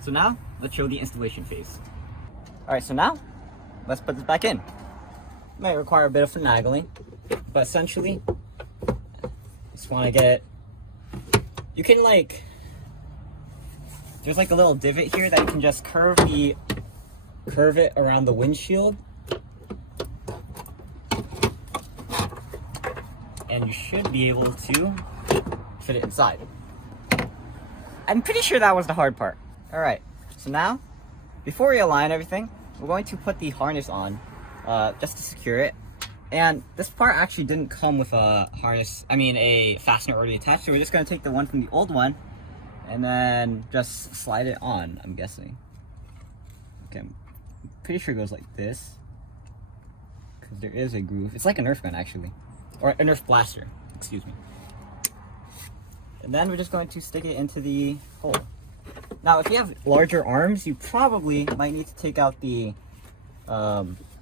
So now, let's show the installation phase. Alright, so now, let's put this back in. Might require a bit of finagling, but essentially, just want to get it. You can there's like a little divot here that you can just curve it around the windshield. And you should be able to fit it inside. I'm pretty sure that was the hard part. Alright, so now, before we align everything, we're going to put the harness on, just to secure it. And this part actually didn't come with a harness, a fastener already attached, so we're just going to take the one from the old one, and then just slide it on, I'm guessing. Okay, I'm pretty sure it goes like this, because there is a groove. It's like a Nerf gun, actually. Or a Nerf blaster, excuse me. And then we're just going to stick it into the hole. Now, if you have larger arms, you probably might need to take out the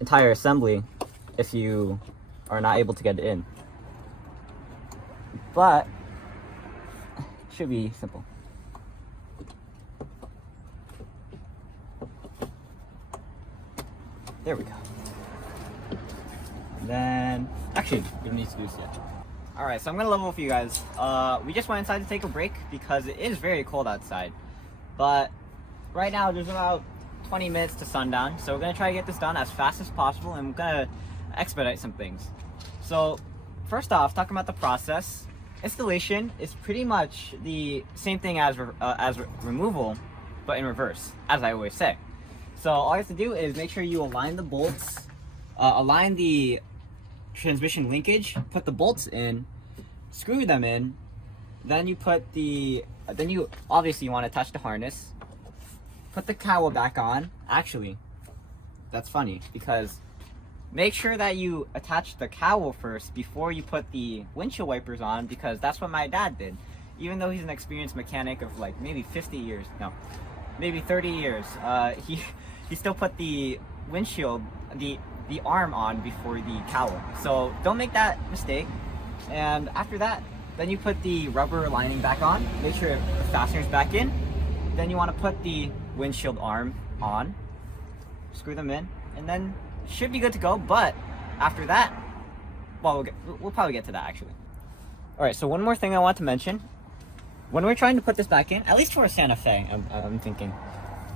entire assembly if you are not able to get it in. But it should be simple. There we go. And then, actually, we don't need to do this yet. Alright, so I'm gonna level with you guys. We just went inside to take a break because it is very cold outside. But right now there's about 20 minutes to sundown, so we're gonna try to get this done as fast as possible, and we're gonna expedite some things. So first off, talking about the process, installation is pretty much the same thing as removal, but in reverse, as I always say. So all you have to do is make sure you align the bolts, align the transmission linkage, put the bolts in, screw them in, then you put then you obviously want to attach the harness, put the cowl back on. Actually, that's funny because make sure that you attach the cowl first before you put the windshield wipers on, because that's what my dad did. Even though he's an experienced mechanic of like maybe 50 years, no, maybe 30 years, he still put the windshield, the arm on before the cowl. So don't make that mistake. And after that, then you put the rubber lining back on, make sure the fastener's back in. Then you want to put the windshield arm on, screw them in, and then should be good to go. But after that, well, we'll probably get to that actually. Alright, so one more thing I want to mention. When we're trying to put this back in, at least for a Santa Fe, I'm thinking,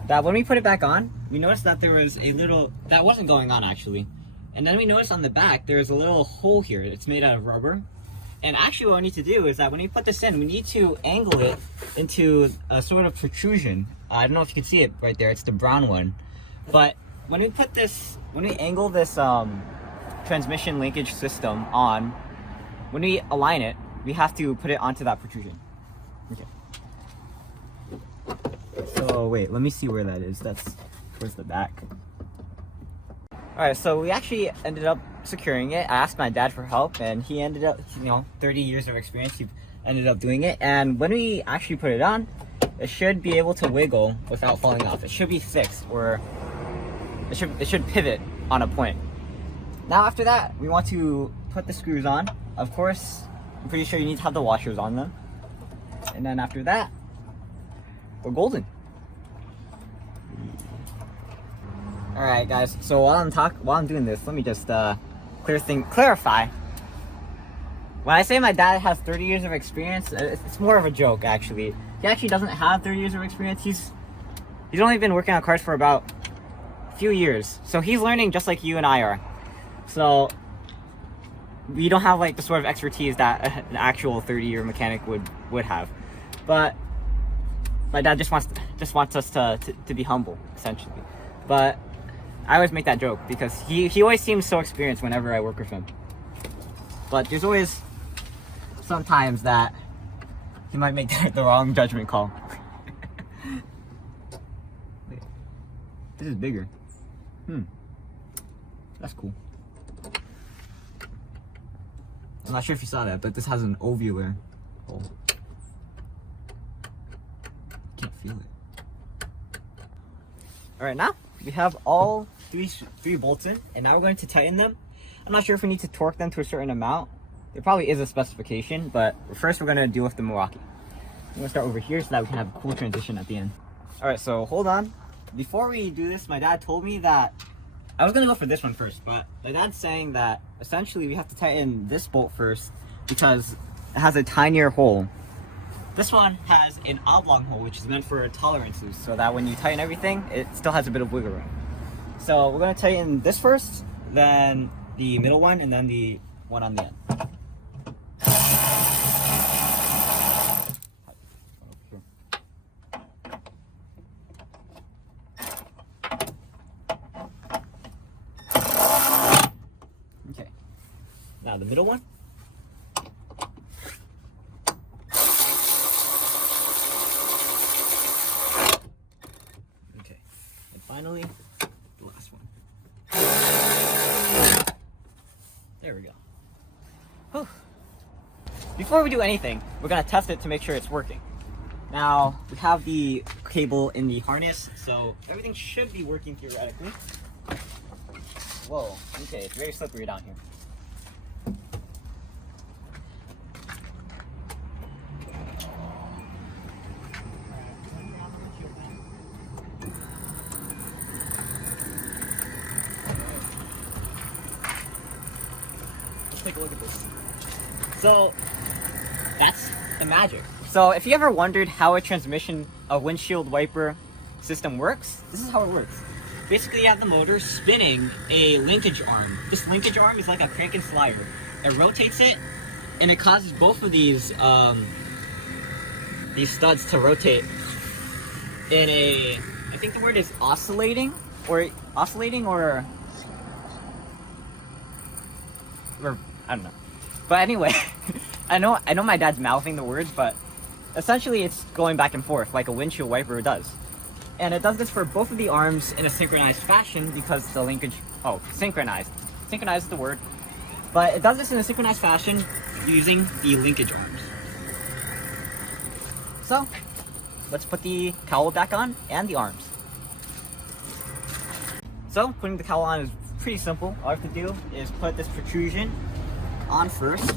that when we put it back on, we noticed that there was a little, that wasn't going on actually. And then we noticed on the back, there's a little hole here. It's made out of rubber. And actually what we need to do is that when we put this in, we need to angle it into a sort of protrusion. I don't know if you can see it right there, it's the brown one. But when we put this, when we angle this transmission linkage system on, when we align it, we have to put it onto that protrusion. Okay. So wait, let me see where that is. That's towards the back. Alright, so we actually ended up securing it. I asked my dad for help, and he ended up, 30 years of experience, he ended up doing it. And when we actually put it on, it should be able to wiggle without falling off. It should be fixed, or it should pivot on a point. Now after that, we want to put the screws on. Of course, I'm pretty sure you need to have the washers on them. And then after that, we're golden. Alright guys, so while I'm doing this, let me just clarify. When I say my dad has 30 years of experience, it's more of a joke actually. He actually doesn't have 30 years of experience. He's only been working on cars for about a few years. So he's learning just like you and I are. So we don't have like the sort of expertise that an actual 30-year mechanic would have. But my dad just wants us to be humble, essentially. But I always make that joke because he always seems so experienced whenever I work with him. But there's always sometimes that he might make the wrong judgment call. Wait, this is bigger. That's cool. I'm not sure if you saw that, but this has an ovular hole. Can't feel it. Alright, now we have all three bolts in, and now we're going to tighten them. I'm not sure if we need to torque them to a certain amount. There probably is a specification, but first we're going to deal with the Milwaukee. I'm going to start over here so that we can have a cool transition at the end. Alright, so hold on. Before we do this, my dad told me that I was gonna go for this one first, but my dad's saying that essentially we have to tighten this bolt first because it has a tinier hole. This one has an oblong hole, which is meant for tolerances, so that when you tighten everything, it still has a bit of wiggle room. So we're gonna tighten this first, then the middle one, and then the one on the end. Okay. Now the middle one. Okay. And finally, the last one. There we go. Whew. Before we do anything, we're gonna test it to make sure it's working. Now, we have the cable in the harness, so everything should be working theoretically. Whoa, okay, it's very slippery down here. Let's take a look at this. So, that's the magic. So if you ever wondered how a windshield wiper system works, this is how it works. Basically, you have the motor spinning a linkage arm. This linkage arm is like a crank and slider. It rotates it, and it causes both of these studs to rotate in a, I think the word is oscillating, or I don't know. But anyway, I know my dad's mouthing the words, but essentially it's going back and forth like a windshield wiper does. And it does this for both of the arms in a synchronized fashion because the linkage, synchronized is the word. But it does this in a synchronized fashion using the linkage arms. So, let's put the cowl back on and the arms. So, putting the cowl on is pretty simple. All I have to do is put this protrusion on first.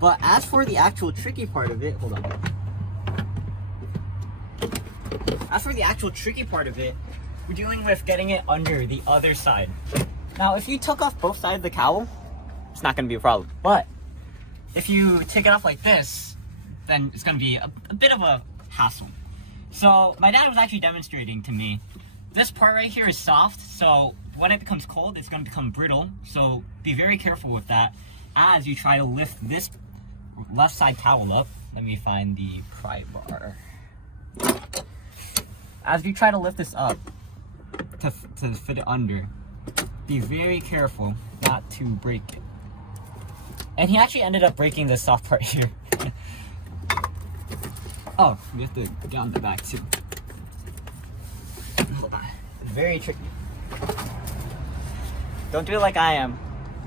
But as for the actual tricky part of it, hold on. As for the actual tricky part of it, we're dealing with getting it under the other side. Now, if you took off both sides of the cowl, it's not going to be a problem. But if you take it off like this, then it's going to be a bit of a hassle. So my dad was actually demonstrating to me. This part right here is soft, so when it becomes cold, it's going to become brittle. So be very careful with that as you try to lift this left side cowl up. Let me find the pry bar. As you try to lift this up to fit it under, be very careful not to break it. And he actually ended up breaking this soft part here. Oh, we have to get on the back too. Hold on. Very tricky. Don't do it like I am.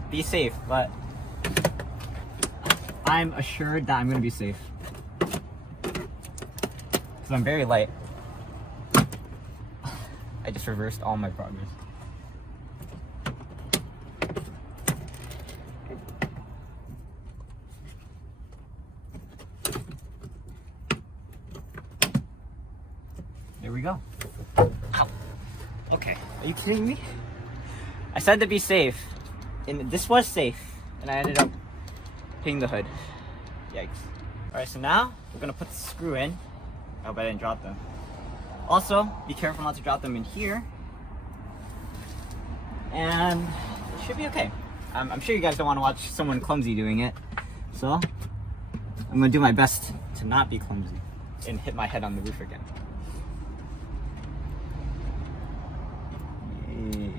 Be safe, but I'm assured that I'm gonna be safe. Because I'm very light. I just reversed all my progress. There we go. Ow. Okay, are you kidding me? I said to be safe, and this was safe, and I ended up hitting the hood. Yikes. Alright, so now we're gonna put the screw in. I hope I didn't drop them. Also, be careful not to drop them in here. And it should be okay. I'm sure you guys don't want to watch someone clumsy doing it. So, I'm gonna do my best to not be clumsy and hit my head on the roof again. Yeah.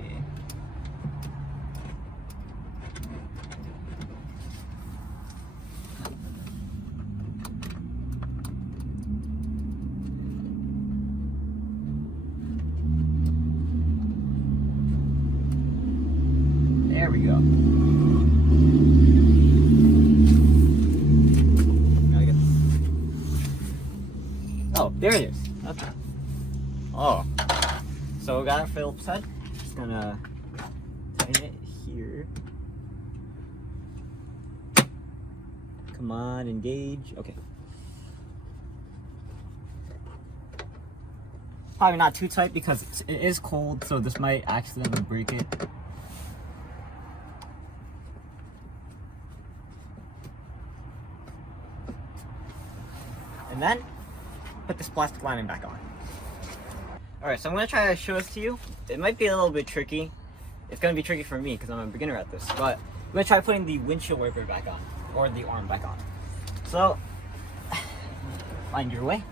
There we go. Gotta get this. Oh, there it is. Okay. Oh. So we got our Phillips head. Just gonna tighten it here. Come on, engage. Okay. Probably not too tight because it is cold, so this might accidentally break it. And then put this plastic lining back on. Alright, so I'm gonna try to show this to you. It might be a little bit tricky. It's gonna be tricky for me because I'm a beginner at this, but I'm gonna try putting the windshield wiper back on, or the arm back on. So, find your way.